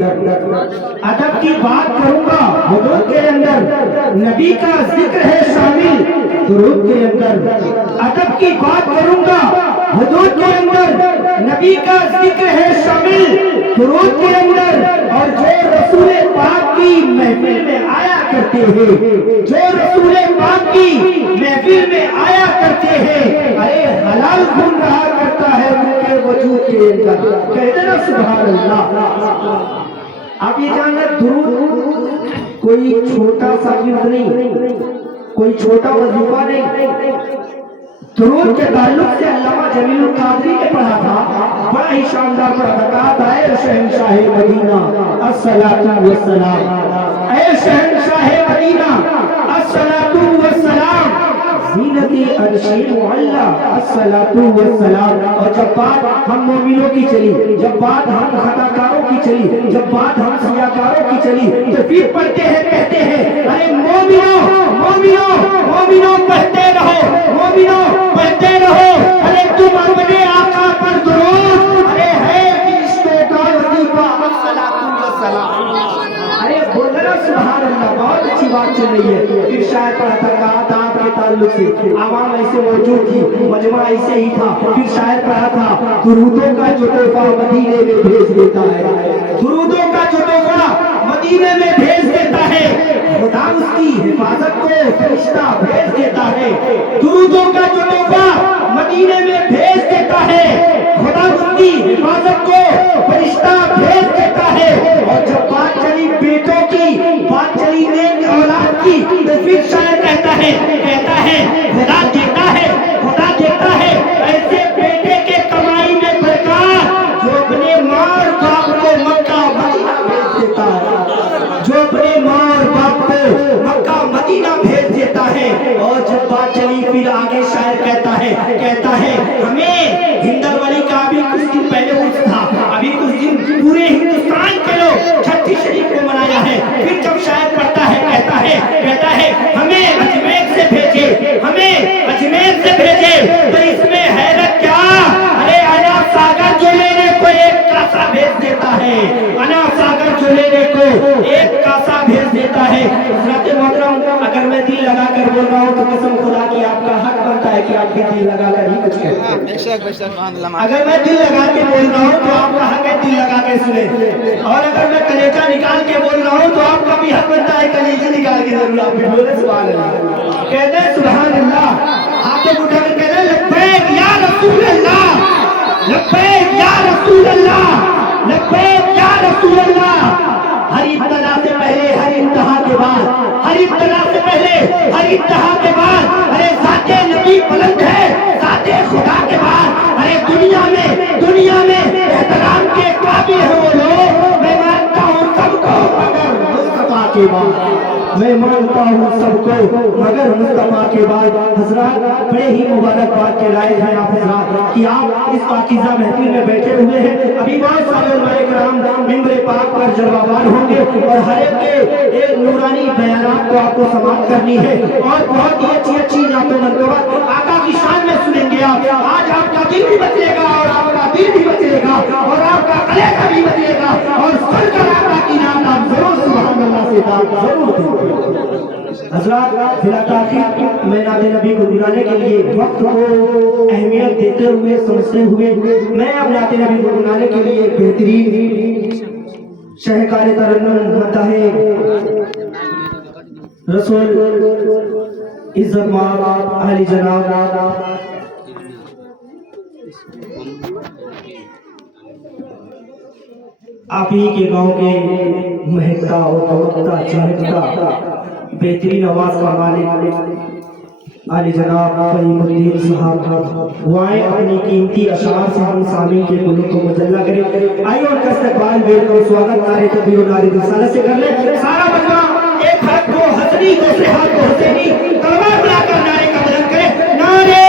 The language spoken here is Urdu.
ادب کی بات کروں گا حدود کے اندر نبی کا ذکر ہے شامل درود کے اندر. ادب کی بات کروں گا حدود کے اندر نبی کا ذکر ہے شامل درود کے اندر. اور جو رسول پاک کی محفل میں آیا کرتے ہیں, جو رسول پاک کی محفل میں آیا کرتے ہیں, ارے حلال گھوم رہا کرتا ہے ان کے وجود کے اندر. کہتے نا سبحان اللہ. آپ یہ جاننا درود کوئی چھوٹا سا ورد نہیں, کوئی چھوٹا وظیفہ نہیں. درود کے تعلق سے علامہ جلیل القادری نے پڑھا تھا, بڑا ہی شاندار پڑھا تھا. اے شہنشاہ مدینہ الصلاۃ والسلام, اے شہنشاہ مدینہ الصلاۃ والسلام, زینتی عرشی معلا الصلاۃ والسلام. اور جب بات ہم مومنوں کی چلی, جب بات ہم خطا کاروں کی چلی, جب بات ہم سیاکاروں کی چلی, تو پھر پڑھتے ہیں کہتے ہیں ارے مومنوں مومنوں مومنوں پڑھتے رہو, مومنوں پڑھتے رہو. ارے تم اپنے آقا پر درود, ارے ہے فرشتوں کا وظیفہ الصلاۃ والسلام. ارے بولنا سبحان اللہ, بہت اچھی بات چل رہی ہے. پھر شاید پڑھا تھا کہا تھا آپ کے تعلق سے عوام ایسے موجود تھی, مجمع ایسے ہی تھا. پھر شاید پڑھا تھا درودوں کا جو تحفہ مدینے میں بھیج دیتا ہے, درودوں کا جو تحفہ مدینے میں بھیج دیتا ہے, خدا اس کی حفاظت کو فرشتہ بھیج دیتا ہے. درودوں کا جو تحفہ مدینے میں بھیج دیتا ہے, خدا اس کی حفاظت کو فرشتہ بھیج دیتا ہے. اور جب بات چلی بیٹوں کی, بات چلی نیک اولاد کی, تو پھر شاید کہتا ہے خدا دیتا ہے, خدا دیتا ہے ایسے بیٹے کے کمائی میں برکات جو اپنے ماں اور باپ کو مکہ مدینہ بھیج دیتا ہے, جو اپنے ماں اور باپ کو مکہ مدینہ بھیج دیتا ہے. اور جب بات چلی پھر آگے شاعر کہتا ہے ہمیں ہندر والی کا ابھی کچھ دن پہلے عرس تھا, ابھی کچھ دن پورے ہندوستان کے لوگ چھٹی شریف کو منایا ہے. پھر جب شاعر پڑھتا ہے کہتا ہے ہمیں اجمیر سے بھیجے, ہمیں اجمیر سے بھیجے. تو اس میں حیرت کیا, ارے انا ساگر جو لینے کو ایک کاسا بھیج دیتا ہے, انا ساگر جو لینے کو ایک کاسا بھیج دیتا ہے. حضرت محترم, اگر میں دل لگا کر بول رہا ہوں تو قسم خدا کی آپ کا حق بنتا ہے کہ آپ بھی دل لگا کر ہی کچھ کہتے ہیں. اگر میں دل لگا کے بول رہا ہوں تو آپ کا حق ہے دل لگا کے سنے, اور اگر میں کلیجہ نکال کے بول رہا ہوں تو آپ کا بھی حق بنتا ہے کلیجہ نکال کے ضرور آپ بھی بولے سبحان اللہ. کہتے ہیں سبحان اللہ, ہاتھوں اٹھا کر کہتے ہیں لبیک یا رسول اللہ, لبیک یا رسول اللہ, لبیک یا رسول اللہ. ہر ابتدا سے پہلے ہر انتہا کے بعد, ہر ابتدا سے پہلے ہر انتہا کے بعد, ارے ذات نبی بلند ہے, ذات خدا کے بعد. ارے دنیا میں احترام کے قابل ہے وہ لوگ, میں مانتا ہوں سب کو مگر مصطفیٰ کے بعد, میں مانتا ہوں سب کو مگر مصطفیٰ کے بعد. حضرات بڑے ہی مبارکباد کے لائق ہیں آپ حضرات کہ آپ اس پاکیزہ محفل میں بیٹھے ہوئے ہیں. ابھی بہت سارے علماء کرام منبر پاک پر جلوہ ہوں گے اور ہر ایک کے ایک نورانی بیانات کو آپ کو سماعت کرنی ہے, اور بہت ہی اچھی اچھی نعت و منقبت آقا کی شان میں سنیں گے آپ. آج آپ کا دل بھی بدلے گا, اور آپ کا دل بھی بدلے گا, اور آپ کا کلیجہ بھی بدلے گا, اور سن کر آقا کی نعت آپ ضرور سبحان اللہ سے بات ضرور دیں. حضرات بلا تاخیر میں نعت نبی کو گنانے کے لیے وقت کو اہمیت دیتے ہوئے سمجھتے ہوئے میں اب نعت نبی کو گنانے کے لیے بہترین شہکار ترنم مداح رسول عزت مآب علی جناب آپ ہی کے گاؤں کے مہکتا اور چمکتا چہکتا بہترین آواز کا مالک علی جناب فہیم الدین صاحب وائیں اپنی قیمتی اشعار سے ہم سامعین کے قلوب کو مجلہ کریں. آئیے اور کا استقبال بیٹھ کر سواگت نعرے تکبیر و نعرے رسالت سے کر لیں. سارا مجمع ایک ہاتھ کو حسنی دوسرے ہاتھ کو حسینی تلوار بنا کر نعرے کا بلند کرے. نعرے